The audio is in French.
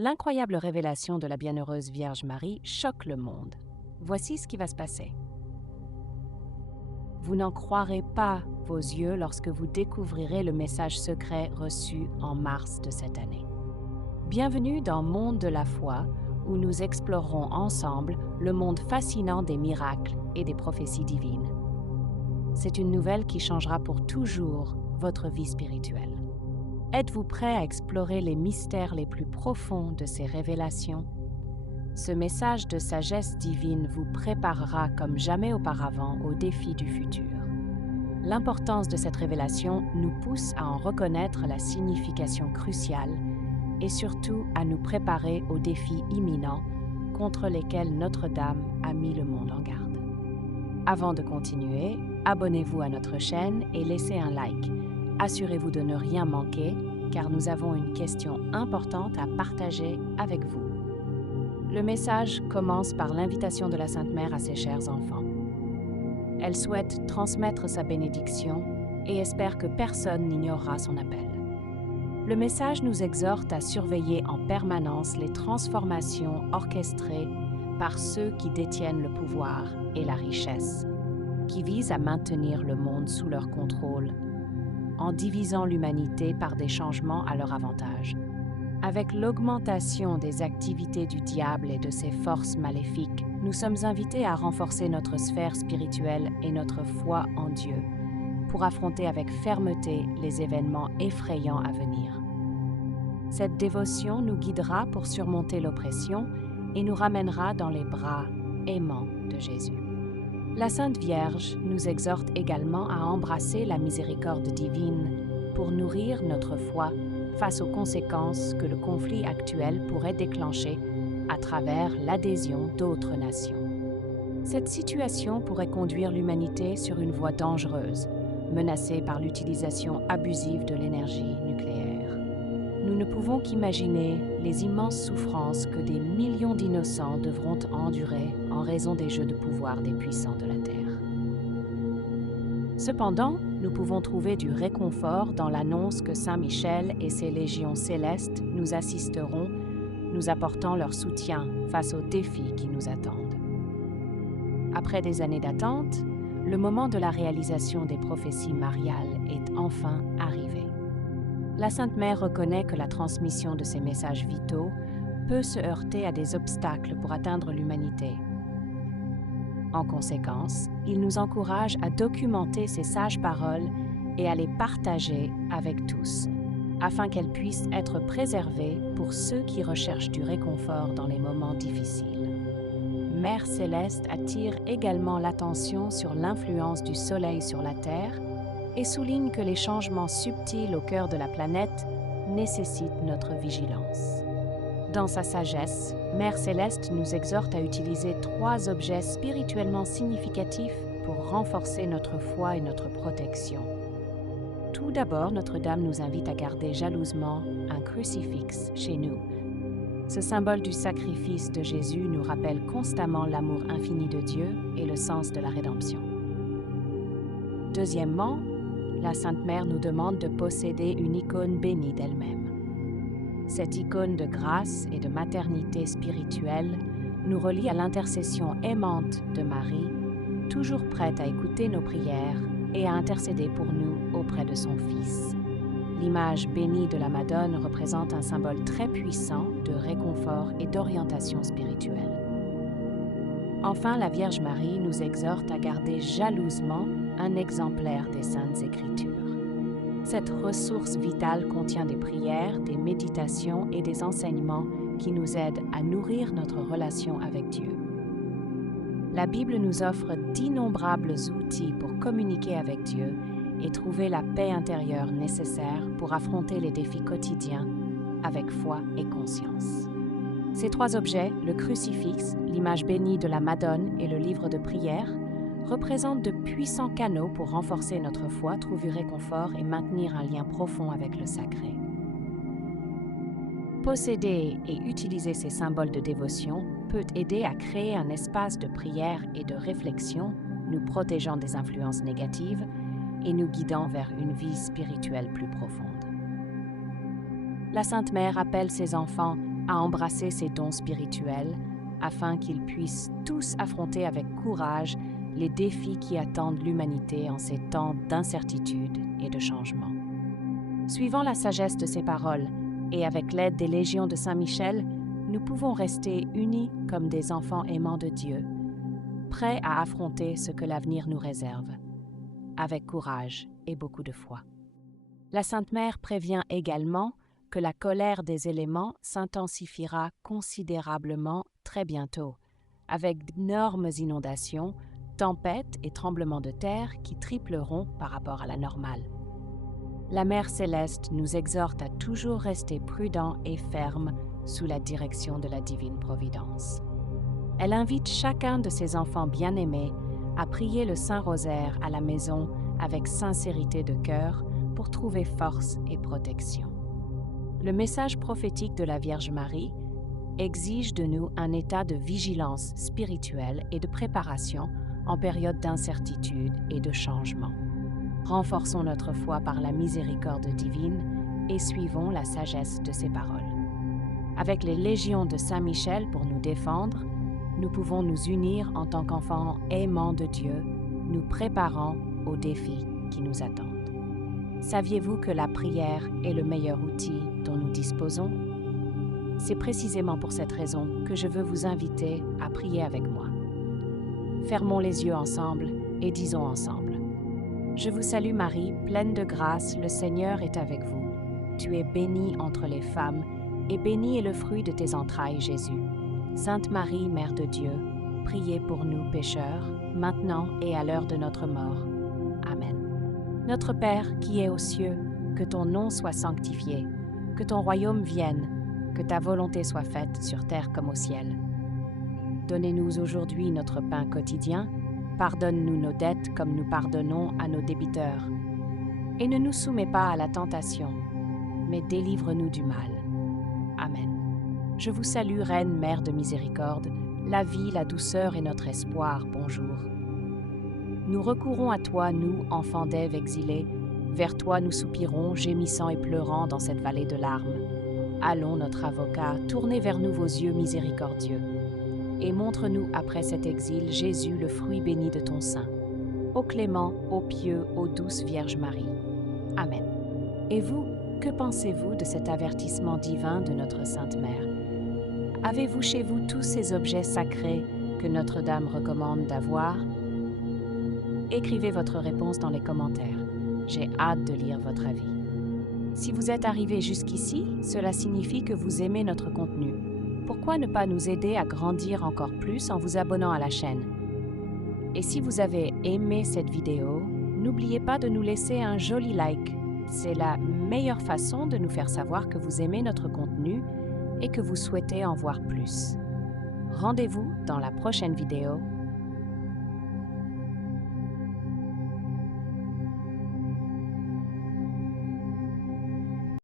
L'incroyable révélation de la Bienheureuse Vierge Marie choque le monde. Voici ce qui va se passer. Vous n'en croirez pas vos yeux lorsque vous découvrirez le message secret reçu en mars de cette année. Bienvenue dans Monde de la foi, où nous explorerons ensemble le monde fascinant des miracles et des prophéties divines. C'est une nouvelle qui changera pour toujours votre vie spirituelle. Êtes-vous prêt à explorer les mystères les plus profonds de ces révélations? Ce message de sagesse divine vous préparera comme jamais auparavant aux défis du futur. L'importance de cette révélation nous pousse à en reconnaître la signification cruciale et surtout à nous préparer aux défis imminents contre lesquels Notre-Dame a mis le monde en garde. Avant de continuer, abonnez-vous à notre chaîne et laissez un like. Assurez-vous de ne rien manquer, car nous avons une question importante à partager avec vous. Le message commence par l'invitation de la Sainte Mère à ses chers enfants. Elle souhaite transmettre sa bénédiction et espère que personne n'ignorera son appel. Le message nous exhorte à surveiller en permanence les transformations orchestrées par ceux qui détiennent le pouvoir et la richesse, qui visent à maintenir le monde sous leur contrôle, en divisant l'humanité par des changements à leur avantage. Avec l'augmentation des activités du diable et de ses forces maléfiques, nous sommes invités à renforcer notre sphère spirituelle et notre foi en Dieu pour affronter avec fermeté les événements effrayants à venir. Cette dévotion nous guidera pour surmonter l'oppression et nous ramènera dans les bras aimants de Jésus. La Sainte Vierge nous exhorte également à embrasser la miséricorde divine pour nourrir notre foi face aux conséquences que le conflit actuel pourrait déclencher à travers l'adhésion d'autres nations. Cette situation pourrait conduire l'humanité sur une voie dangereuse, menacée par l'utilisation abusive de l'énergie nucléaire. Nous ne pouvons qu'imaginer les immenses souffrances que des millions d'innocents devront endurer en raison des jeux de pouvoir des puissants de la Terre. Cependant, nous pouvons trouver du réconfort dans l'annonce que Saint Michel et ses légions célestes nous assisteront, nous apportant leur soutien face aux défis qui nous attendent. Après des années d'attente, le moment de la réalisation des prophéties mariales est enfin arrivé. La Sainte Mère reconnaît que la transmission de ces messages vitaux peut se heurter à des obstacles pour atteindre l'humanité. En conséquence, il nous encourage à documenter ces sages paroles et à les partager avec tous, afin qu'elles puissent être préservées pour ceux qui recherchent du réconfort dans les moments difficiles. Mère Céleste attire également l'attention sur l'influence du Soleil sur la Terre et souligne que les changements subtils au cœur de la planète nécessitent notre vigilance. Dans sa sagesse, Mère Céleste nous exhorte à utiliser 3 objets spirituellement significatifs pour renforcer notre foi et notre protection. Tout d'abord, Notre-Dame nous invite à garder jalousement un crucifix chez nous. Ce symbole du sacrifice de Jésus nous rappelle constamment l'amour infini de Dieu et le sens de la rédemption. Deuxièmement, la Sainte Mère nous demande de posséder une icône bénie d'elle-même. Cette icône de grâce et de maternité spirituelle nous relie à l'intercession aimante de Marie, toujours prête à écouter nos prières et à intercéder pour nous auprès de son Fils. L'image bénie de la Madone représente un symbole très puissant de réconfort et d'orientation spirituelle. Enfin, la Vierge Marie nous exhorte à garder jalousement un exemplaire des Saintes Écritures. Cette ressource vitale contient des prières, des méditations et des enseignements qui nous aident à nourrir notre relation avec Dieu. La Bible nous offre d'innombrables outils pour communiquer avec Dieu et trouver la paix intérieure nécessaire pour affronter les défis quotidiens avec foi et conscience. Ces 3 objets, le crucifix, l'image bénie de la Madone et le livre de prières, représentent de puissants canaux pour renforcer notre foi, trouver réconfort et maintenir un lien profond avec le sacré. Posséder et utiliser ces symboles de dévotion peut aider à créer un espace de prière et de réflexion, nous protégeant des influences négatives et nous guidant vers une vie spirituelle plus profonde. La Sainte Mère appelle ses enfants à embrasser ces dons spirituels afin qu'ils puissent tous affronter avec courage les défis qui attendent l'humanité en ces temps d'incertitude et de changement. Suivant la sagesse de ces paroles et avec l'aide des légions de Saint-Michel, nous pouvons rester unis comme des enfants aimants de Dieu, prêts à affronter ce que l'avenir nous réserve, avec courage et beaucoup de foi. La Sainte Mère prévient également que la colère des éléments s'intensifiera considérablement très bientôt, avec d'énormes inondations, tempêtes et tremblements de terre qui tripleront par rapport à la normale. La Mère Céleste nous exhorte à toujours rester prudents et fermes sous la direction de la divine providence. Elle invite chacun de ses enfants bien-aimés à prier le Saint-Rosaire à la maison avec sincérité de cœur pour trouver force et protection. Le message prophétique de la Vierge Marie exige de nous un état de vigilance spirituelle et de préparation en période d'incertitude et de changement. Renforçons notre foi par la miséricorde divine et suivons la sagesse de ses paroles. Avec les légions de Saint-Michel pour nous défendre, nous pouvons nous unir en tant qu'enfants aimants de Dieu, nous préparant aux défis qui nous attendent. Saviez-vous que la prière est le meilleur outil dont nous disposons? C'est précisément pour cette raison que je veux vous inviter à prier avec moi. Fermons les yeux ensemble et disons ensemble. Je vous salue Marie, pleine de grâce, le Seigneur est avec vous. Tu es bénie entre les femmes, et béni est le fruit de tes entrailles, Jésus. Sainte Marie, Mère de Dieu, priez pour nous pécheurs, maintenant et à l'heure de notre mort. Amen. Notre Père qui es aux cieux, que ton nom soit sanctifié, que ton royaume vienne, que ta volonté soit faite sur terre comme au ciel. Donnez-nous aujourd'hui notre pain quotidien, pardonne-nous nos dettes comme nous pardonnons à nos débiteurs. Et ne nous soumets pas à la tentation, mais délivre-nous du mal. Amen. Je vous salue, Reine, Mère de miséricorde, la vie, la douceur et notre espoir, bonjour. Nous recourons à toi, nous, enfants d'Ève exilés, vers toi nous soupirons, gémissant et pleurant dans cette vallée de larmes. Allons, notre avocat, tournez vers nous vos yeux miséricordieux, et montre-nous après cet exil Jésus, le fruit béni de ton sein. Ô clément, ô pieux, ô douce Vierge Marie. Amen. Et vous, que pensez-vous de cet avertissement divin de notre Sainte Mère? Avez-vous chez vous tous ces objets sacrés que Notre-Dame recommande d'avoir? Écrivez votre réponse dans les commentaires. J'ai hâte de lire votre avis. Si vous êtes arrivé jusqu'ici, cela signifie que vous aimez notre contenu. Pourquoi ne pas nous aider à grandir encore plus en vous abonnant à la chaîne? Et si vous avez aimé cette vidéo, n'oubliez pas de nous laisser un joli like. C'est la meilleure façon de nous faire savoir que vous aimez notre contenu et que vous souhaitez en voir plus. Rendez-vous dans la prochaine vidéo